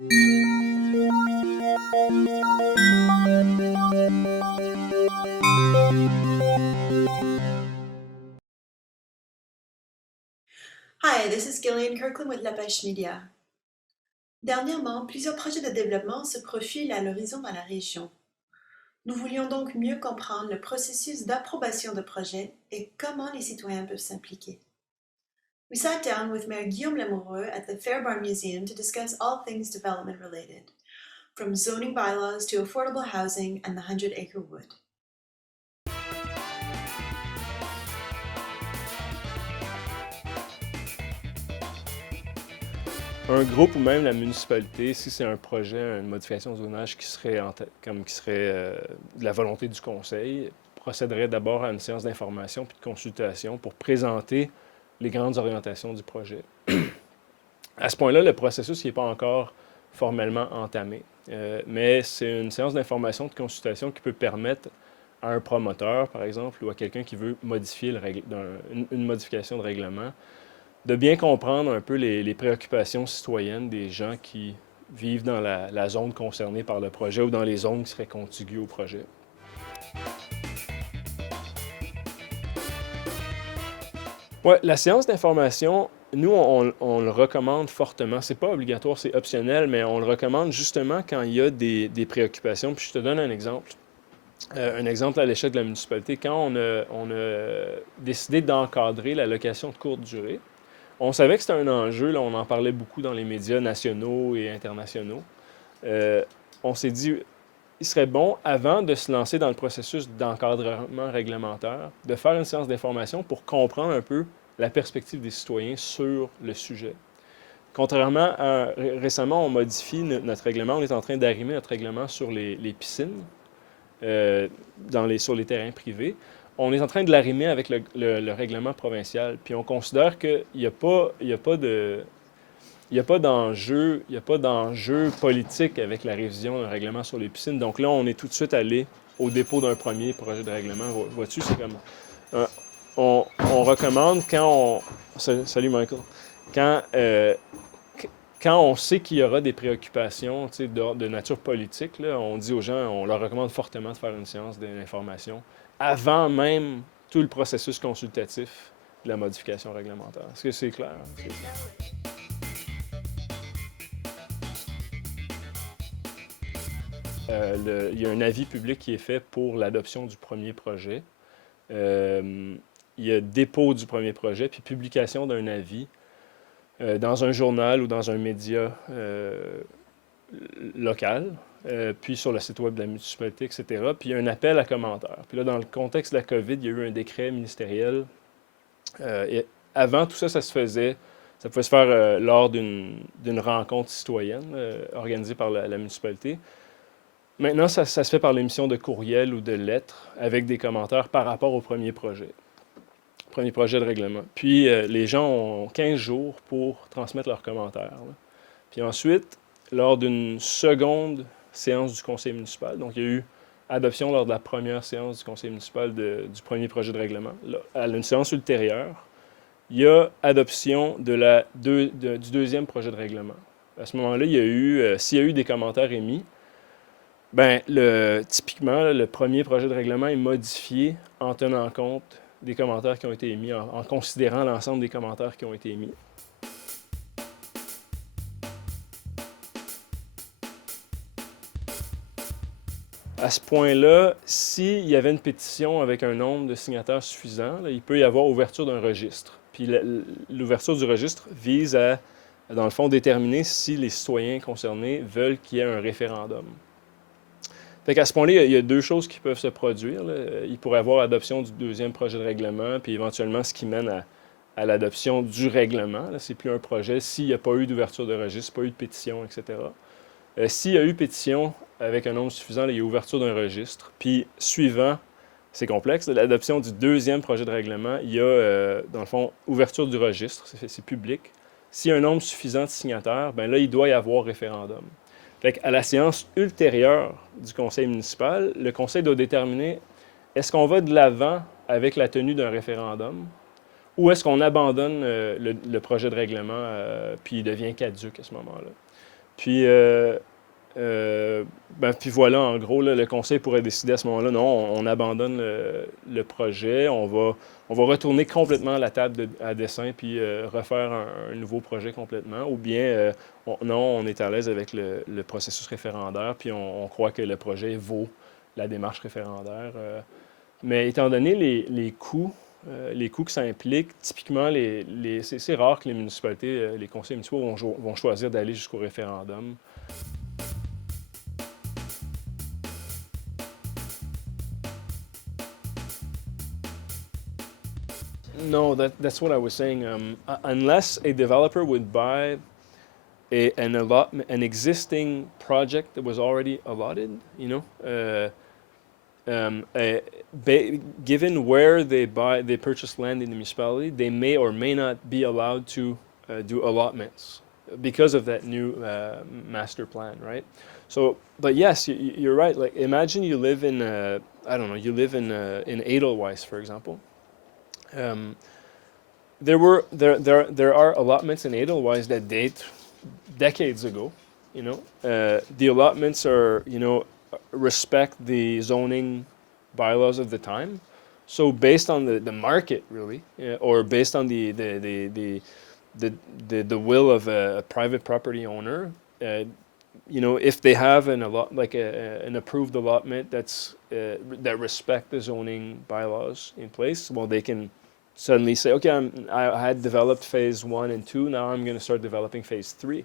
Hi, this is Gillian Kirkland with La Pêche Media. Dernièrement, plusieurs projets de développement se profilent à l'horizon dans la région. Nous voulions donc mieux comprendre le processus d'approbation de projets et comment les citoyens peuvent s'impliquer. We sat down with Mayor Guillaume Lamoureux at the Fairbarn Museum to discuss all things development related, from zoning bylaws to affordable housing and the 100-acre wood. Un groupe ou même la municipalité, si c'est un projet, une modification de zonage qui serait, de la volonté du conseil, procéderait d'abord à une séance d'information puis de consultation pour présenter les grandes orientations du projet. À ce point-là, le processus n'est pas encore formellement entamé, mais c'est une séance d'information, de consultation qui peut permettre à un promoteur, par exemple, ou à quelqu'un qui veut modifier une modification de règlement, de bien comprendre un peu les préoccupations citoyennes des gens qui vivent dans la zone concernée par le projet ou dans les zones qui seraient contiguës au projet. Ouais, la séance d'information, nous, on le recommande fortement. C'est pas obligatoire, c'est optionnel, mais on le recommande justement quand il y a des préoccupations. Puis je te donne un exemple. Un exemple à l'échelle de la municipalité. Quand on a décidé d'encadrer la location de courte durée, on savait que c'était un enjeu, là, on en parlait beaucoup dans les médias nationaux et internationaux. On s'est dit, il serait bon, avant de se lancer dans le processus d'encadrement réglementaire, de faire une séance d'information pour comprendre un peu la perspective des citoyens sur le sujet. Contrairement à récemment, on modifie notre règlement, on est en train d'arrimer notre règlement sur les piscines, sur les terrains privés. On est en train de l'arrimer avec le règlement provincial. Puis on considère qu'il n'y a pas, il y a pas de, il n'y a pas d'enjeu, il y a pas d'enjeu politique avec la révision d'un règlement sur les piscines. Donc là, on est tout de suite allé au dépôt d'un premier projet de règlement. Vois-tu, c'est comme euh, on recommande quand on salut Michael, quand quand on sait qu'il y aura des préoccupations de nature politique, là, on dit aux gens, on leur recommande fortement de faire une séance d'information avant même tout le processus consultatif de la modification réglementaire. Est-ce que c'est clair? Il y a un avis public qui est fait pour l'adoption du premier projet. Il y a dépôt du premier projet, puis publication d'un avis dans un journal ou dans un média local, puis sur le site web de la municipalité, etc. Puis il y a un appel à commentaires. Puis là, dans le contexte de la COVID, il y a eu un décret ministériel. Et avant, tout ça, ça pouvait se faire lors d'une rencontre citoyenne organisée par la municipalité. Maintenant, ça se fait par l'émission de courriels ou de lettres avec des commentaires par rapport au premier projet de règlement. Puis les gens ont 15 jours pour transmettre leurs commentaires, là. Puis ensuite, lors d'une seconde séance du conseil municipal, donc il y a eu adoption lors de la première séance du conseil municipal du premier projet de règlement. Là, à une séance ultérieure, il y a adoption du deuxième projet de règlement. À ce moment-là, s'il y a eu des commentaires émis, ben, typiquement, le premier projet de règlement est modifié en tenant compte des commentaires qui ont été émis, en considérant l'ensemble des commentaires qui ont été émis. À ce point-là, s'il y avait une pétition avec un nombre de signataires suffisant, là, il peut y avoir ouverture d'un registre. Puis l'ouverture du registre vise à, dans le fond, déterminer si les citoyens concernés veulent qu'il y ait un référendum. Fait qu'à ce point-là, il y a deux choses qui peuvent se produire, là. Il pourrait y avoir l'adoption du deuxième projet de règlement, puis éventuellement ce qui mène à l'adoption du règlement. Là, c'est plus un projet s'il n'y a pas eu d'ouverture de registre, pas eu de pétition, etc. S'il y a eu pétition avec un nombre suffisant, là, il y a ouverture d'un registre. Puis, suivant, c'est complexe, l'adoption du deuxième projet de règlement, il y a, dans le fond, ouverture du registre, c'est public. S'il y a un nombre suffisant de signataires, ben là, il doit y avoir référendum. Fait qu'à la séance ultérieure du conseil municipal, le conseil doit déterminer est-ce qu'on va de l'avant avec la tenue d'un référendum ou est-ce qu'on abandonne le projet de règlement puis il devient caduc à ce moment-là. Puis, puis voilà, en gros, là, le conseil pourrait décider à ce moment-là, non, on abandonne le projet, on va retourner complètement à la table à dessin, puis refaire un nouveau projet complètement, ou bien non, on est à l'aise avec le processus référendaire, puis on croit que le projet vaut la démarche référendaire. Mais étant donné les coûts que ça implique, typiquement, c'est rare que les municipalités, les conseils municipaux vont choisir d'aller jusqu'au référendum. No, that's what I was saying. Unless a developer would buy an existing project that was already allotted, given where they purchase land in the municipality, they may or may not be allowed to do allotments because of that new master plan, right? So, but yes, you're right. Like, imagine you live in, I don't know, you live in Edelweiss, for example. Um, there are allotments in Edelweiss that date decades ago. The allotments are respect the zoning bylaws of the time. So based on the market, really, or based on the will of a private property owner, if they have an approved allotment that respect the zoning bylaws in place, well, they can suddenly say, okay, I had developed phase 1 and 2, now I'm going to start developing phase 3.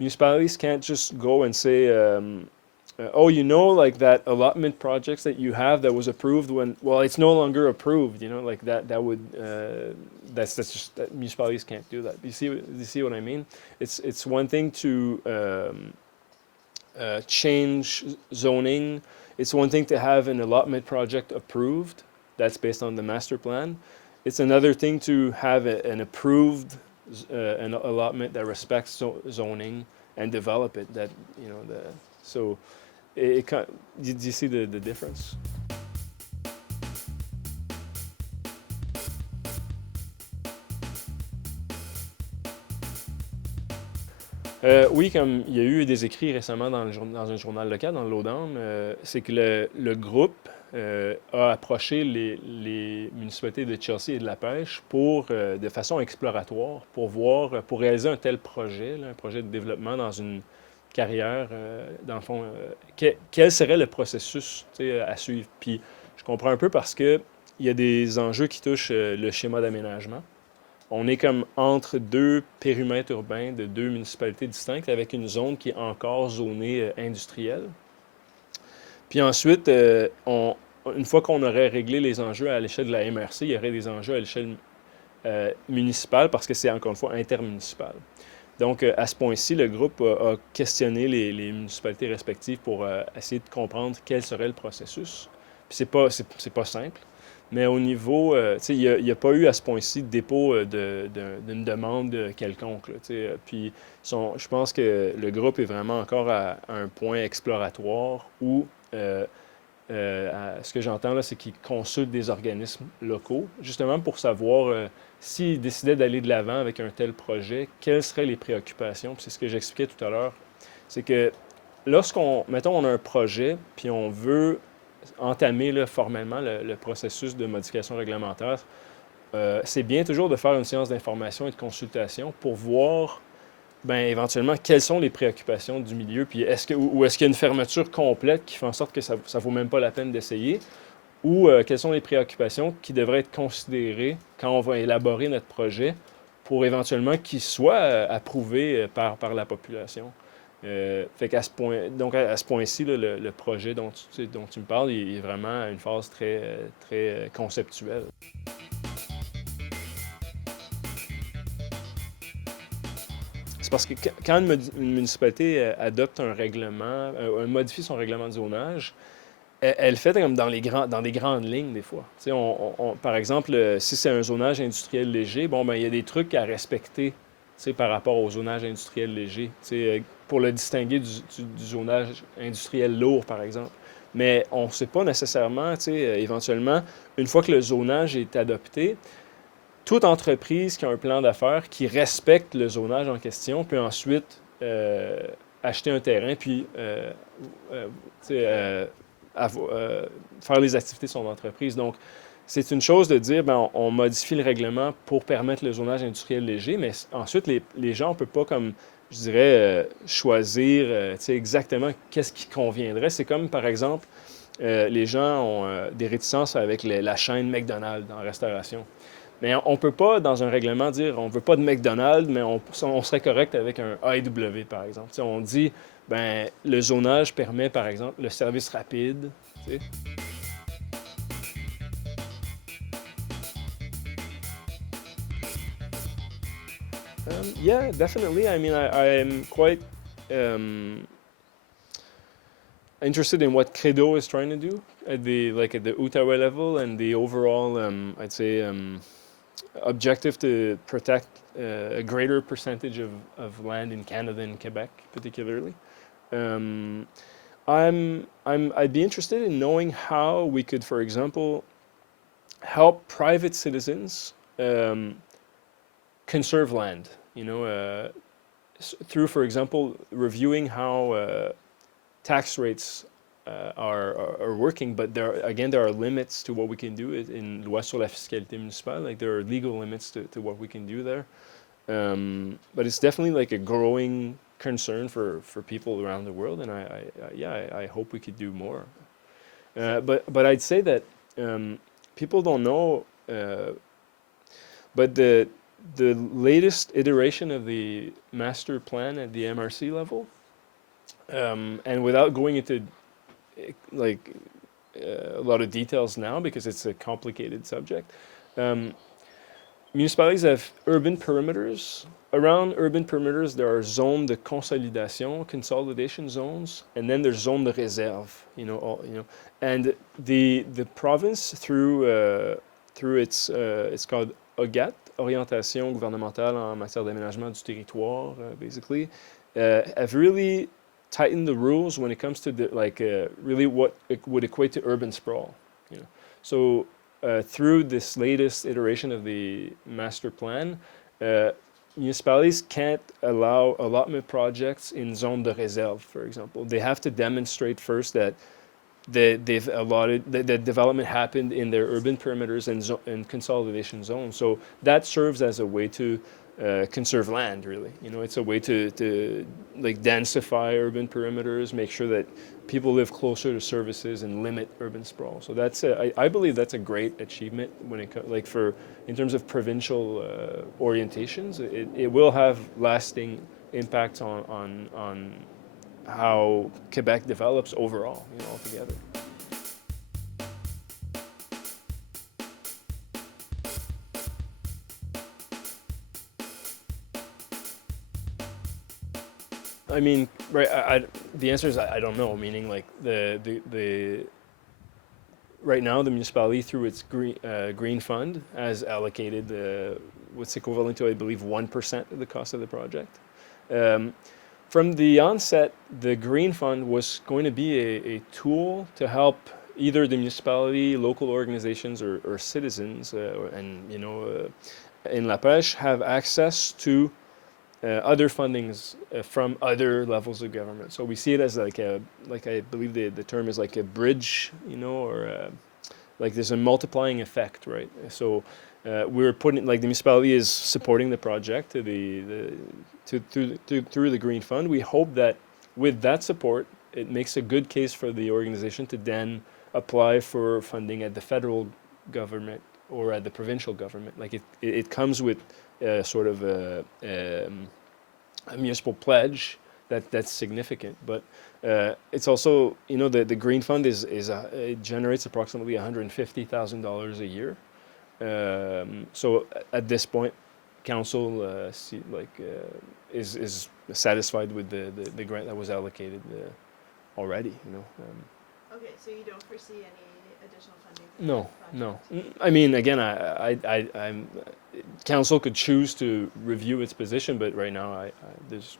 Municipalities can't just go and say, like that allotment projects that you have that was approved it's no longer approved, like that would, that's just, that municipalities can't do that. You see what I mean? It's one thing to change zoning. It's one thing to have an allotment project approved. That's based on the master plan. It's another thing to have an approved an allotment that respects zoning and develop it. So do you see the difference? Oui, comme il y a eu des écrits récemment dans un journal local, dans l'Audam, c'est que le groupe a approché les municipalités de Chelsea et de La Pêche de façon exploratoire, pour réaliser un tel projet, là, un projet de développement dans une carrière, dans le fond, quel serait le processus à suivre. Puis je comprends un peu parce que il y a des enjeux qui touchent le schéma d'aménagement. On est comme entre deux périmètres urbains de deux municipalités distinctes avec une zone qui est encore zonée industrielle. Puis ensuite, une fois qu'on aurait réglé les enjeux à l'échelle de la MRC, il y aurait des enjeux à l'échelle municipale parce que c'est encore une fois intermunicipal. Donc, à ce point-ci, le groupe a questionné les municipalités respectives pour essayer de comprendre quel serait le processus. Puis c'est pas simple. Mais au niveau, il n'y a pas eu à ce point-ci de dépôt d'une demande quelconque. Là, puis je pense que le groupe est vraiment encore à un point exploratoire où ce que j'entends là, c'est qu'ils consultent des organismes locaux, justement pour savoir s'ils décidaient d'aller de l'avant avec un tel projet, quelles seraient les préoccupations. Puis c'est ce que j'expliquais tout à l'heure. C'est que mettons, on a un projet, puis on veut entamer là, formellement le processus de modification réglementaire, c'est bien toujours de faire une séance d'information et de consultation pour voir éventuellement quelles sont les préoccupations du milieu, puis est-ce qu'il y a une fermeture complète qui fait en sorte que ça ne vaut même pas la peine d'essayer, ou quelles sont les préoccupations qui devraient être considérées quand on va élaborer notre projet pour éventuellement qu'il soit approuvé par la population. Fait qu'à ce point, donc à ce point-ci, là, le projet dont tu me parles, il est vraiment à une phase très, très conceptuelle. C'est parce que quand une municipalité adopte un règlement, modifie son règlement de zonage, elle fait comme dans des grandes lignes des fois. Par exemple, si c'est un zonage industriel léger, il y a des trucs à respecter par rapport au zonage industriel léger, pour le distinguer du zonage industriel lourd, par exemple. Mais on ne sait pas nécessairement, éventuellement, une fois que le zonage est adopté, toute entreprise qui a un plan d'affaires qui respecte le zonage en question peut ensuite acheter un terrain puis tu sais, faire les activités de son entreprise. Donc, c'est une chose de dire, ben, on modifie le règlement pour permettre le zonage industriel léger, mais ensuite, les gens, on ne peut pas, comme je dirais, choisir tu sais, exactement qu'est-ce qui conviendrait. C'est comme, par exemple, les gens ont des réticences avec la chaîne McDonald's en restauration. Mais on ne peut pas, dans un règlement, dire on ne veut pas de McDonald's, mais on serait correct avec un AEW, par exemple. Tu sais, on dit, ben, le zonage permet, par exemple, le service rapide. Tu sais. Yeah, definitely. I mean, I'm quite um, interested in what Credo is trying to do at the Outaouais level and the overall, I'd say, objective to protect a greater percentage of land in Canada and Quebec, particularly. Um, I'd be interested in knowing how we could, for example, help private citizens conserve land. You know, through, for example, reviewing how tax rates are working, but there are limits to what we can do in loi sur la fiscalité municipale. Like there are legal limits to what we can do there. But it's definitely like a growing concern for people around the world, and I hope we could do more. But I'd say that people don't know, but the latest iteration of the master plan at the MRC level, and without going into like a lot of details now because it's a complicated subject, municipalities have urban perimeters. Around urban perimeters, there are zones de consolidation zones, and then there's zones de réserve. And the province through its it's called OGAT, Orientation gouvernementale en matière d'aménagement du territoire, basically, have really tightened the rules when it comes to really what it would equate to urban sprawl. So through this latest iteration of the master plan, municipalities can't allow allotment projects in zone de réserve, for example. They have to demonstrate first that they've allotted that development happened in their urban perimeters and consolidation zones. So that serves as a way to conserve land, really. It's a way to like densify urban perimeters, make sure that people live closer to services and limit urban sprawl. So I believe that's a great achievement when it comes in terms of provincial orientations. It will have lasting impacts on how Quebec develops overall, altogether. I mean, right? The answer is I don't know. Meaning, like the right now the municipality through its green fund has allocated what's equivalent to, I believe, 1% of the cost of the project. From the onset, the green fund was going to be a tool to help either the municipality, local organizations, or citizens, in La Pêche have access to other fundings from other levels of government. So we see it as like I believe the term is like a bridge, or like there's a multiplying effect, right? So we're putting, like, the municipality is supporting the project through the Green Fund. We hope that with that support, it makes a good case for the organization to then apply for funding at the federal government or at the provincial government. Like it comes with sort of a municipal pledge that's significant, but it's also, the Green Fund it generates approximately $150,000 a year. So at this point, council is satisfied with the grant that was allocated already. Okay, so you don't foresee any additional funding for No, that project? no. I mean, again, I'm council could choose to review its position, but right now, there's.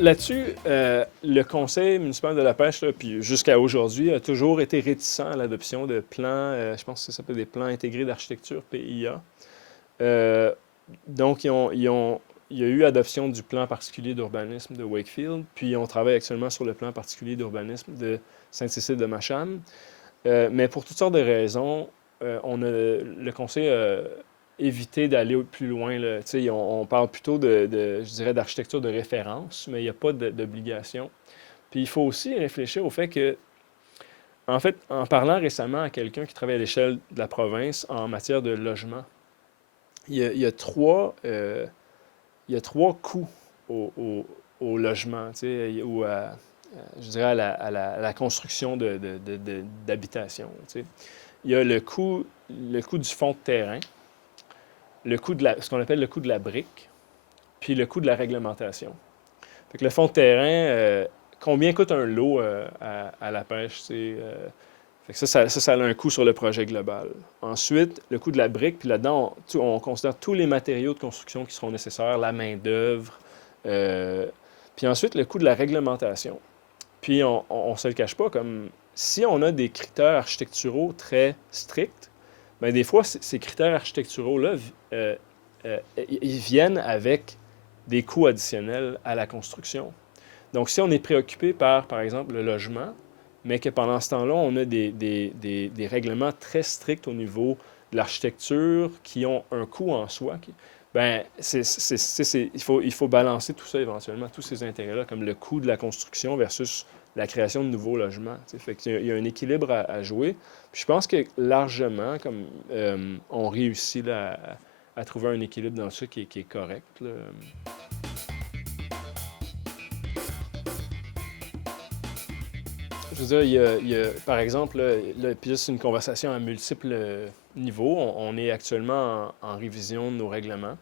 Là-dessus, le conseil municipal de la pêche, là, puis jusqu'à aujourd'hui, a toujours été réticent à l'adoption de plans, je pense que ça s'appelle des plans intégrés d'architecture, PIA. Euh, donc, il y a eu adoption du plan particulier d'urbanisme de Wakefield, puis on travaille actuellement sur le plan particulier d'urbanisme de Sainte-Cécile-de-Macham. Mais pour toutes sortes de raisons, le conseil a évité d'aller plus loin, là. Tu sais, on parle plutôt je dirais, d'architecture de référence, mais il n'y a pas d'obligation. Puis il faut aussi réfléchir au fait que, en fait, en parlant récemment à quelqu'un qui travaille à l'échelle de la province en matière de logement, il y a trois coûts au logement, tu sais, ou je dirais à la construction d'habitation, tu sais. Il y a le coût du fond de terrain, le coût ce qu'on appelle le coût de la brique, puis le coût de la réglementation. Fait que le fond de terrain, combien coûte un lot à la pêche? Fait que ça a un coût sur le projet global. Ensuite, le coût de la brique, puis là-dedans, on considère tous les matériaux de construction qui seront nécessaires, la main-d'œuvre. euh, Puis ensuite, le coût de la réglementation. Puis on ne se le cache pas, comme si on a des critères architecturaux très stricts, bien, des fois, ces critères architecturaux-là, ils viennent avec des coûts additionnels à la construction. Donc, si on est préoccupé par exemple, le logement, mais que pendant ce temps-là, on a des règlements très stricts au niveau de l'architecture qui ont un coût en soi, ben, il faut balancer tout ça éventuellement, tous ces intérêts-là, comme le coût de la construction versus la création de nouveaux logements. Fait qu'il y a un équilibre à jouer. Puis je pense que largement, comme on réussit là, à trouver un équilibre dans ça qui est correct, là. Je veux dire, par exemple, puis là, c'est une conversation à multiples niveaux. On est actuellement en révision de nos règlements.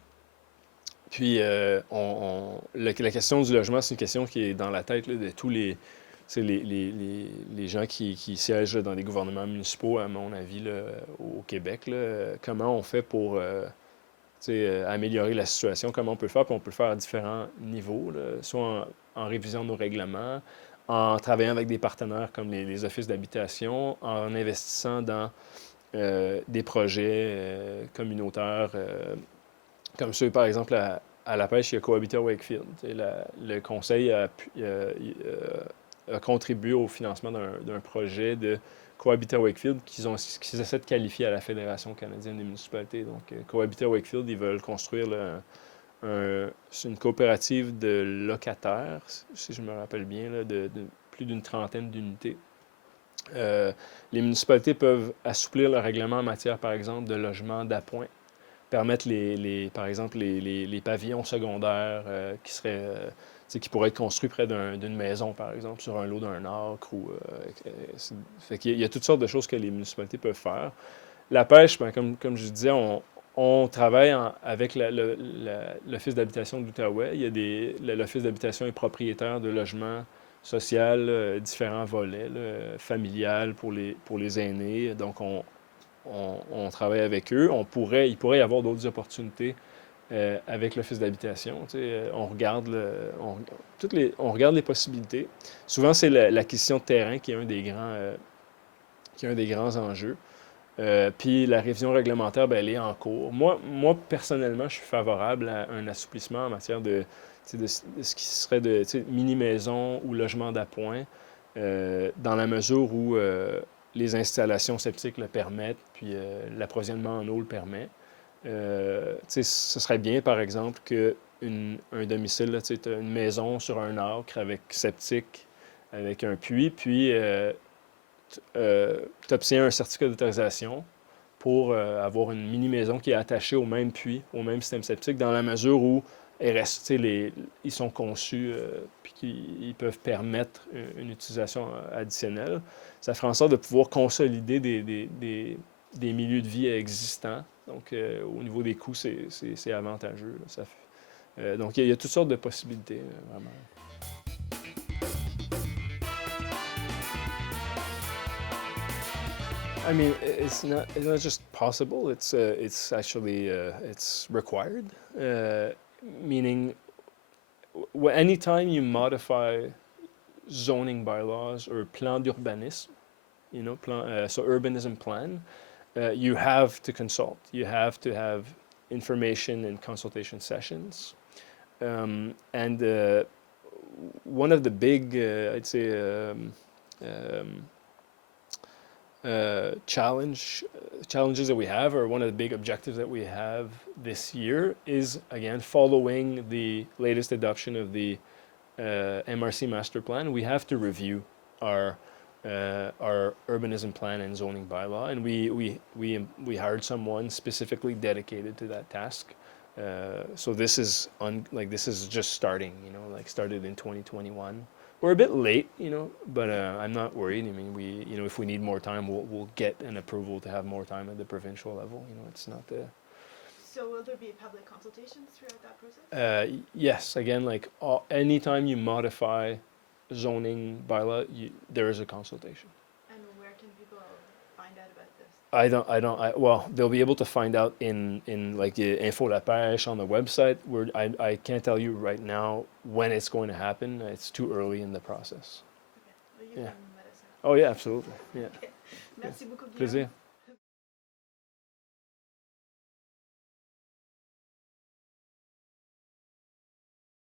Puis, la question du logement, c'est une question qui est dans la tête là, de tous les, tu sais, les gens qui siègent dans les gouvernements municipaux, à mon avis, là, au Québec. Là. Comment on fait pour tu sais, améliorer la situation, comment on peut le faire, puis on peut le faire à différents niveaux, là, soit en révisant nos règlements, en travaillant avec des partenaires comme les offices d'habitation, en investissant dans des projets communautaires, comme ceux, par exemple, à la pêche, il y a Cohabitat Wakefield. Tu sais, le conseil a contribué au financement d'un projet de Cohabitat Wakefield qu'ils essaient de qualifier à la Fédération canadienne des municipalités. Donc, Cohabitat Wakefield, ils veulent construire là, c'est une coopérative de locataires, si je me rappelle bien, là, de plus d'une trentaine d'unités. Euh, les municipalités peuvent assouplir le règlement en matière, par exemple, de logement d'appoint, permettre par exemple les pavillons secondaires qui pourraient être construits près d'une maison, par exemple, sur un lot d'un acre. Fait qu'il y a toutes sortes de choses que les municipalités peuvent faire. La pêche, ben, comme je disais, on travaille avec l'Office d'habitation de l'Outaouais. L'Office d'habitation est propriétaire de logements social, différents volets, là, familial pour les aînés. Donc, on travaille avec eux. Il pourrait y avoir d'autres opportunités avec l'Office d'habitation. Tu sais, on regarde les possibilités. Souvent, c'est l'acquisition de terrain qui est un des grands enjeux. Puis la révision réglementaire, ben, elle est en cours. Moi, personnellement, je suis favorable à un assouplissement en matière de ce qui serait de mini-maison ou logement d'appoint, dans la mesure où les installations septiques le permettent, puis l'approvisionnement en eau le permet. Ce serait bien, par exemple, un domicile, là, tu as une maison sur un acre avec septique, avec un puits, puis tu obtiens un certificat d'autorisation pour avoir une mini-maison qui est attachée au même puits, au même système septique, dans la mesure où ils sont conçus puis qu'ils peuvent permettre une utilisation additionnelle. Ça ferait en sorte de pouvoir consolider des milieux de vie existants. Donc, au niveau des coûts, c'est avantageux. Là. Donc, il y a toutes sortes de possibilités, vraiment. I mean, it's not just possible. It's actually it's required. Meaning, anytime you modify zoning bylaws or plan d'urbanisme, so urbanism plan, you have to consult. You have to have information and consultation sessions. And one of the big, I'd say, um, challenges that we have, or one of the big objectives that we have this year, is again following the latest adoption of the MRC master plan. We have to review our urbanism plan and zoning bylaw, and we hired someone specifically dedicated to that task. So this is this is just starting, started in 2021. We're a bit late, but I'm not worried. I mean, if we need more time, we'll get an approval to have more time at the provincial level. It's not the. So will there be public consultations throughout that process? Yes, again, anytime you modify zoning bylaw, there is a consultation. And where can people find out about this? Well, they'll be able to find out in like the Info La Pêche on the website. I can't tell you right now when it's going to happen. It's too early in the process. Okay. Well, you Yeah. can let us know. Oh yeah, absolutely. Yeah. Okay. Merci beaucoup, Guillaume. Plaisir.